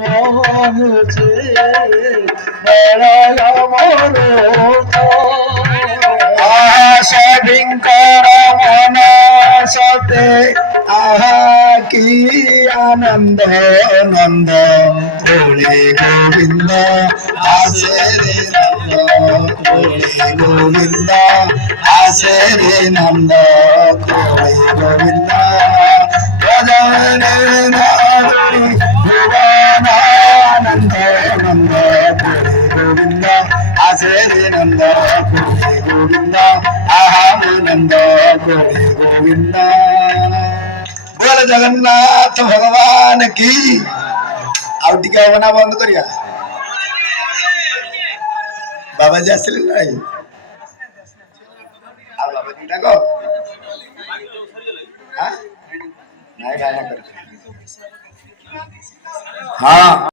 হয়েছে বেড়ায় আমার আশা বিঙ্কর মন সতে আহা কি আনন্দ নন্দ কোলে গোবিন্দ আসে রে নন্দ কোলে গোবিন্দ আসে রে নন্দ কোলে গোবিন্দ ভুবনানন্দ নন্দ কোলে গোবিন্দ আসে রে নন্দ কোলে গোবিন্দ আহাম নন্দ কোলে গোবিন্দ বল জগন্নাথ ভগবান কি ଆଉ ଟିକେ ହବ ନା ବନ୍ଦ କରିବା ବାବାଜୀ ଆସିଲେ ନାଇଁ ଆଉ ବାବାଜୀ ଡାକ ନାଇଁ ଭାଇନା କରିବେ ହଁ